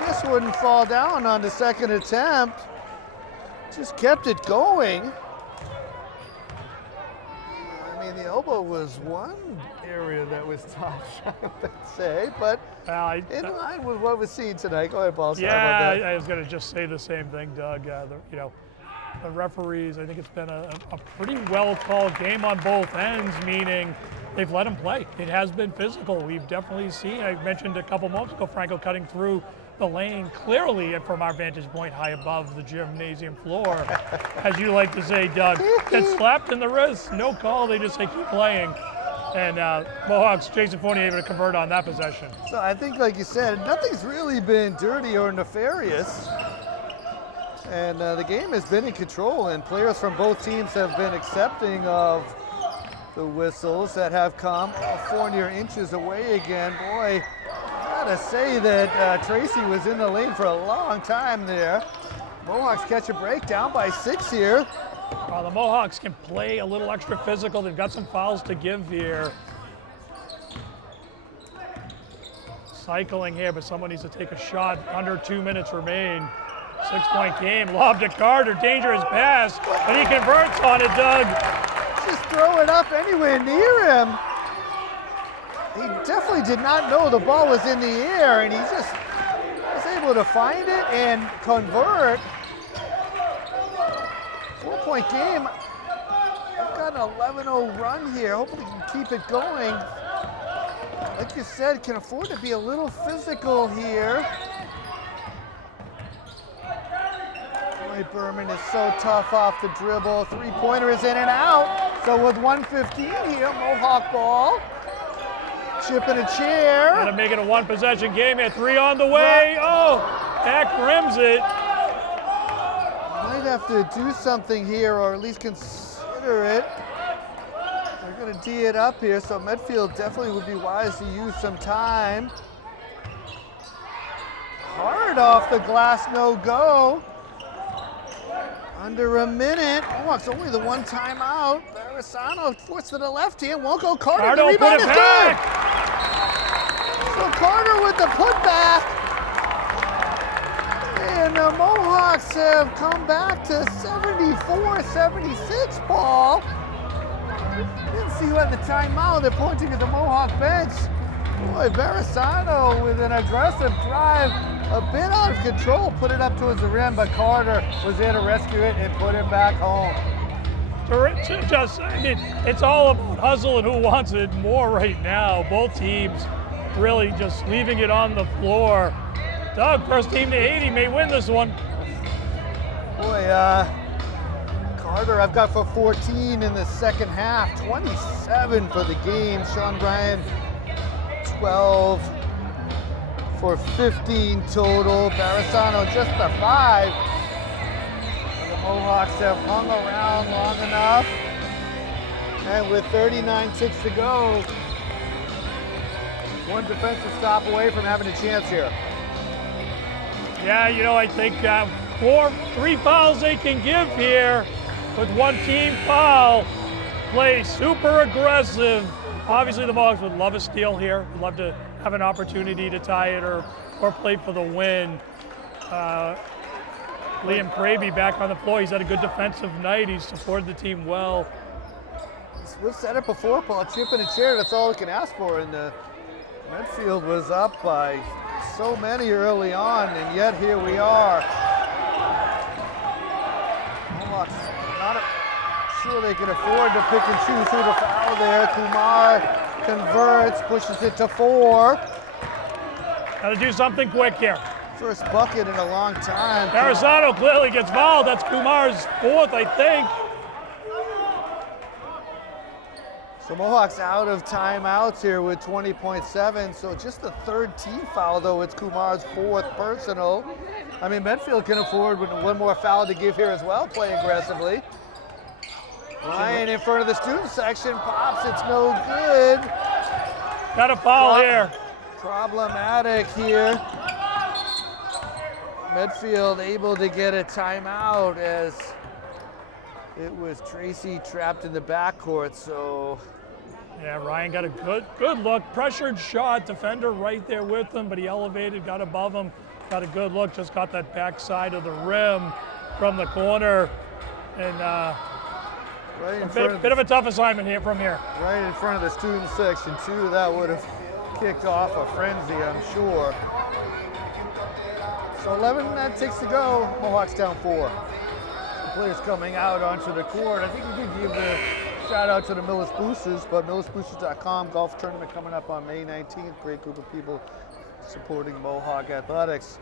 Just wouldn't fall down on the second attempt. Just kept it going. I mean, the elbow was one area that was touched, I would say, but in line with what we're seeing tonight. Go ahead, Paul. Sorry about that. I was going to just say the same thing, Doug. The referees, I think it's been a pretty well-called game on both ends, meaning they've let them play. It has been physical. We've definitely seen, I mentioned a couple moments ago, Franco cutting through the lane, clearly from our vantage point high above the gymnasium floor. As you like to say, Doug, gets slapped in the wrist, no call, they just say keep playing. And Mohawks, Jason Fournier able to convert on that possession. So I think, like you said, nothing's really been dirty or nefarious. And the game has been in control, and players from both teams have been accepting of the whistles that have come. Fournier inches away again. Boy, gotta say that Tracy was in the lane for a long time there. Mohawks catch a break, down by 6 here. The Mohawks can play a little extra physical. They've got some fouls to give here. Cycling here, but someone needs to take a shot. Under 2 minutes remain. 6-point game. Lob to Carter. Dangerous pass, and he converts on it, Doug. Just throw it up anywhere near him. He definitely did not know the ball was in the air, and he just was able to find it and convert. 4-point game. I've got an 11-0 run here. Hopefully we can keep it going. Like you said, can afford to be a little physical here. Boy, Berman is so tough off the dribble. 3-pointer is in and out. So with 1:15 here, Mohawk ball. Chip in a chair. Gonna make it a 1-possession game here. 3 on the way. Oh, Eck rims it. Might have to do something here, or at least consider it. They're gonna D it up here, so Medfield definitely would be wise to use some time. Hard off the glass, no go. Under a minute. Oh, it's only the one timeout. Barisano forced to the left hand. Won't go. Carter. The rebound is good. So Carter with the putback. And the Mohawks have come back to 74-76, Paul. Didn't see who had the timeout. They're pointing at the Mohawk bench. Boy, Barisano with an aggressive drive. A bit out of control, put it up towards the rim, but Carter was there to rescue it and put him back home. It's all about hustle and who wants it more right now. Both teams really just leaving it on the floor. Doug, first team to 80, may win this one. Boy, Carter I've got for 14 in the second half, 27 for the game. Sean Bryan, 12 for 15 total. Barisano just a 5. And the Mohawks have hung around long enough. And with 39 ticks to go, one defensive stop away from having a chance here. Yeah, I think 3 fouls they can give here with one team foul. Play super aggressive. Obviously the Mohawks would love a steal here. Would love to have an opportunity to tie it or play for the win. Liam Craby back on the floor. He's had a good defensive night. He's supported the team well. We've said it before, Paul. Chip in a chair, that's all we can ask for. And Medfield was up by so many early on, and yet here we are. Mohawks not sure they can afford to pick and choose who to foul there. Kumar converts, pushes it to 4. Got to do something quick here. First bucket in a long time. Marizano clearly gets fouled. That's Kumar's 4th, I think. So Mohawks out of timeouts here with 20.7. So just the 3rd team foul, though. It's Kumar's 4th personal. I mean, Medfield can afford one more foul to give here as well, play aggressively. Ryan in front of the student section, pops, it's no good. Got a foul here. Problematic here. Medfield able to get a timeout as it was Tracy trapped in the backcourt, so. Yeah, Ryan got a good look. Pressured shot, defender right there with him, but he elevated, got above him, got a good look, just got that backside of the rim from the corner. And right in bit of a tough assignment here from here. Right in front of the student section too. That would have kicked off a frenzy, I'm sure. So 11 ticks to go. Mohawks down 4. The players coming out onto the court. I think we could give the shout out to the Millis Boosters, but MillisBoosters.com golf tournament coming up on May 19th. Great group of people supporting Mohawk athletics.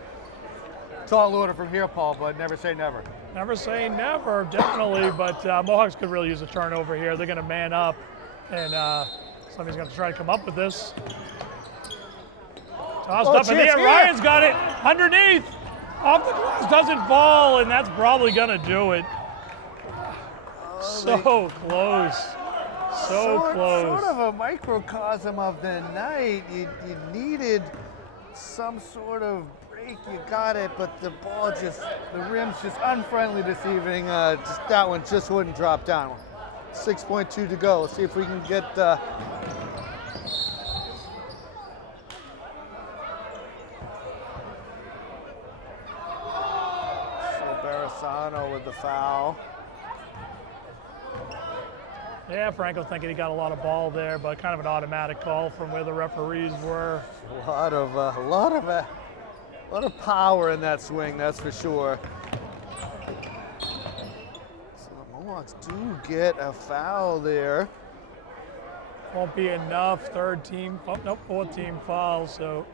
Tall order from here, Paul, but never say never. Never say never, definitely, but Mohawks could really use a turnover here. They're going to man up, and somebody's going to try to come up with this. Tossed up in the air. Ryan's got it underneath. Off the glass, doesn't fall, and that's probably going to do it. So close. So close. Sort of a microcosm of the night. You needed some sort of break. You got it, but the ball the rim's just unfriendly this evening. That one just wouldn't drop down. 6.2 to go. See if we can get. So Barisano with the foul. Yeah, Franco thinking he got a lot of ball there, but kind of an automatic call from where the referees were. A lot of power in that swing, that's for sure. So the Mohawks do get a foul there. Won't be enough. 4th team foul, so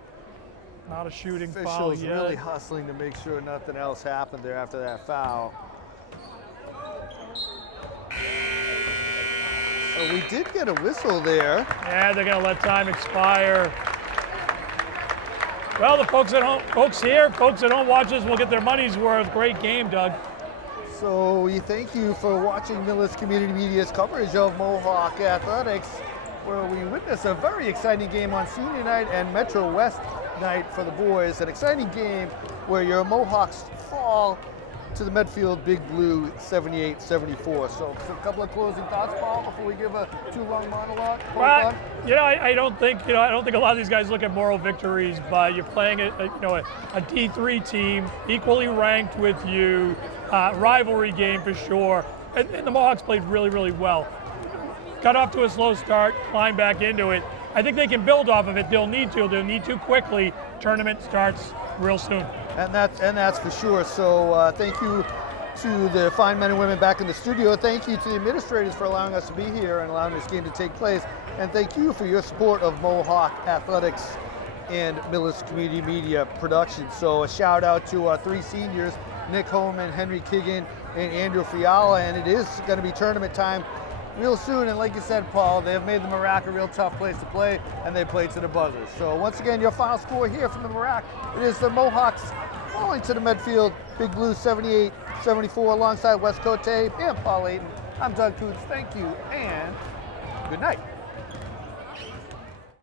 not a shooting foul Officials yet. really hustling to make sure nothing else happened there after that foul. So we did get a whistle there. Yeah, they're going to let time expire. Well, the folks at home watch this will get their money's worth. Great game, Doug. So we thank you for watching Millis Community Media's coverage of Mohawk athletics, where we witnessed a very exciting game on senior night and Metro West night for the boys. An exciting game where your Mohawks fall to the Medfield Big Blue 78-74. So a couple of closing thoughts, Paul, before we give a too long monologue. Well, I don't think a lot of these guys look at moral victories, but you're playing a D3 team, equally ranked with you, rivalry game for sure, and the Mohawks played really, really well. Got off to a slow start, climbed back into it. I think they can build off of it. They'll need to quickly. Tournament starts real soon. And that's for sure. So thank you to the fine men and women back in the studio. Thank you to the administrators for allowing us to be here and allowing this game to take place. And thank you for your support of Mohawk athletics and Millis Community Media production. So a shout out to our 3 seniors, Nick Holman, Henry Kigan, and Andrew Fiala. And it is going to be tournament time real soon, and like you said, Paul, they have made the Merak a real tough place to play, and they played to the buzzer. So once again, your final score here from the Merak, it is the Mohawks falling to the Medfield Big Blue 78-74 alongside West Cote and Paul Ayton. I'm Doug Coots. Thank you, and good night.